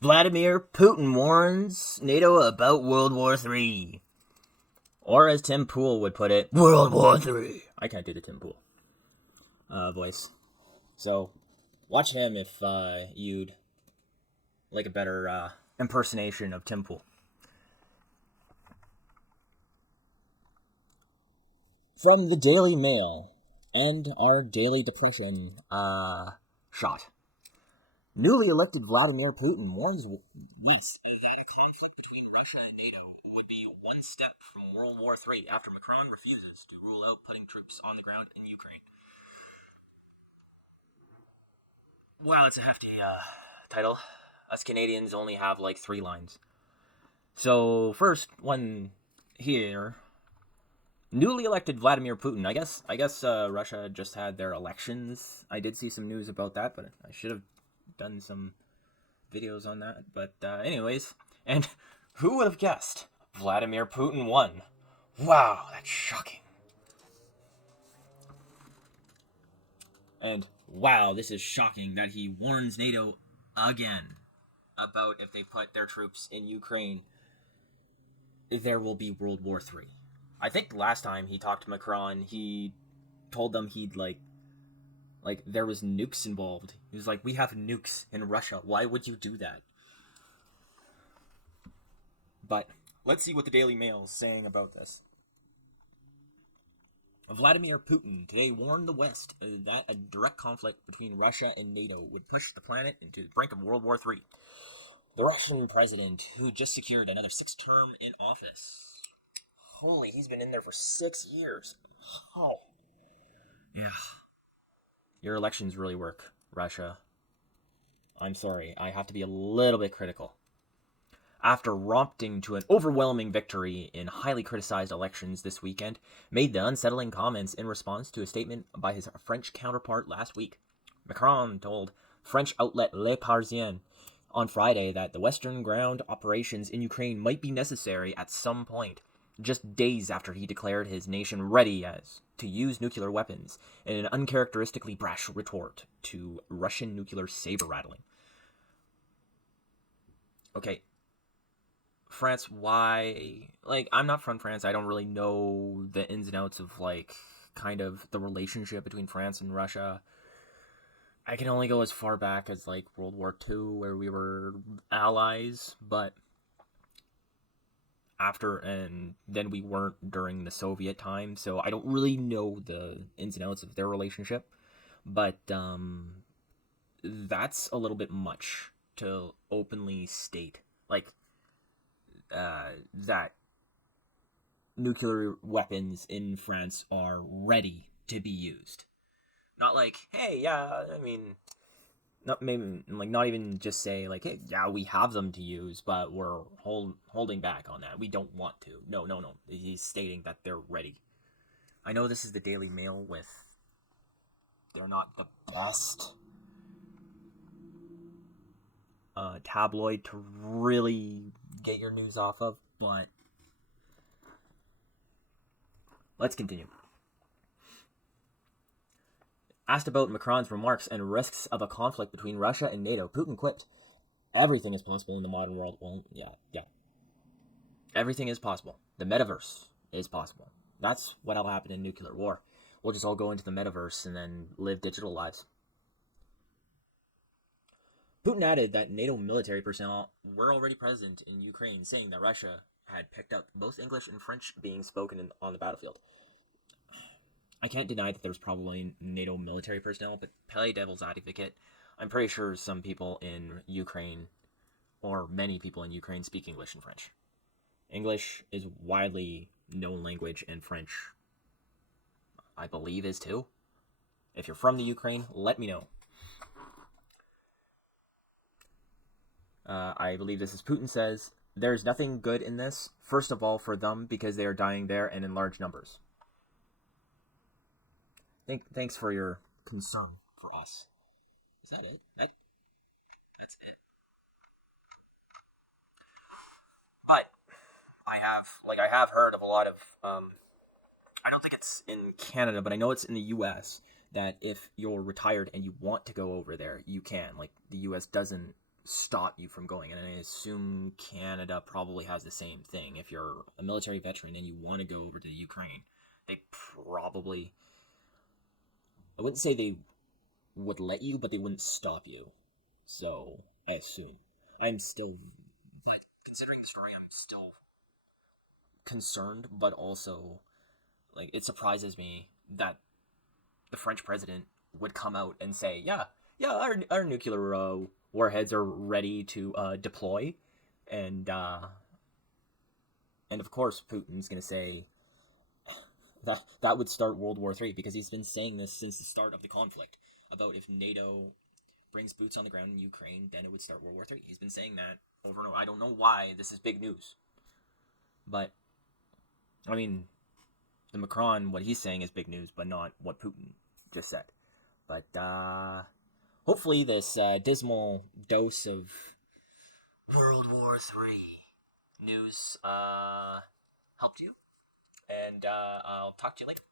Vladimir Putin warns NATO about World War III. Or as Tim Pool would put it, World War III. I can't do the Tim Pool voice. So, watch him if you'd like a better impersonation of Tim Pool. From the Daily Mail and our daily depression shot. Newly elected Vladimir Putin warns West that a conflict between Russia and NATO would be one step from World War III after Macron refuses to rule out putting troops on the ground in Ukraine. Wow, it's a hefty title. Us Canadians only have like 3 lines. So, first one here. Newly elected Vladimir Putin. I guess Russia just had their elections. I did see some news about that, but I should have done some videos on that. But anyways, and who would have guessed Vladimir Putin won? Wow, that's shocking. And wow, this is shocking that he warns NATO again about if they put their troops in Ukraine, there will be World War III. I think last time he talked to Macron, he told them he'd like there was nukes involved. He was like, we have nukes in Russia. Why would you do that? But let's see what the Daily Mail is saying about this. Vladimir Putin today warned the West that a direct conflict between Russia and NATO would push the planet into the brink of World War III. The Russian president, who just secured another 6th term in office. Holy, he's been in there for 6 years. Oh. Yeah. Your elections really work, Russia. I'm sorry, I have to be a little bit critical. After romping to an overwhelming victory in highly criticized elections this weekend, made the unsettling comments in response to a statement by his French counterpart last week. Macron told French outlet Le Parisien on Friday that the Western ground operations in Ukraine might be necessary at some point, just days after he declared his nation ready to use nuclear weapons in an uncharacteristically brash retort to Russian nuclear saber-rattling. Okay, France, why? Like, I'm not from France. I don't really know the ins and outs of, like, kind of the relationship between France and Russia. I can only go as far back as, like, World War II, where we were allies, but after, and then we weren't during the Soviet time, so I don't really know the ins and outs of their relationship. But, that's a little bit much to openly state. Like, that nuclear weapons in France are ready to be used. Not like, hey, yeah, I mean, not maybe like not even just say like, hey, yeah, we have them to use, but we're holding back on that. We don't want to. No, no, no. He's stating that they're ready. I know this is the Daily Mail with. They're not the best tabloid to really get your news off of, but let's continue. Asked about Macron's remarks and risks of a conflict between Russia and NATO, Putin quipped, everything is possible in the modern world. Well, yeah. Everything is possible. The metaverse is possible. That's what'll happen in nuclear war. We'll just all go into the metaverse and then live digital lives. Putin added that NATO military personnel were already present in Ukraine, saying that Russia had picked up both English and French being spoken on the battlefield. I can't deny that there's probably NATO military personnel, but play devil's advocate, I'm pretty sure some people in Ukraine, or many people in Ukraine, speak English and French. English is widely known language, and French, I believe, is too. If you're from the Ukraine, let me know. I believe this is Putin says, there's nothing good in this, first of all for them, because they are dying there and in large numbers. Thanks for your concern for us. Is that it? That's it. But I have heard of a lot of I don't think it's in Canada, but I know it's in the US that if you're retired and you want to go over there, you can. Like, the US doesn't stop you from going. And I assume Canada probably has the same thing. If you're a military veteran and you want to go over to Ukraine, they probably, I wouldn't say they would let you, but they wouldn't stop you. So I assume. I'm still, but considering the story, I'm still concerned, but also, like, it surprises me that the French president would come out and say, yeah, our nuclear warheads are ready to deploy, and of course Putin's gonna say that would start World War III, because he's been saying this since the start of the conflict about if NATO brings boots on the ground in Ukraine, then it would start World War III. He's been saying that over and over. I don't know why this is big news, but I mean, the Macron, what he's saying is big news, but not what Putin just said. But hopefully this dismal dose of World War III news helped you, and I'll talk to you later.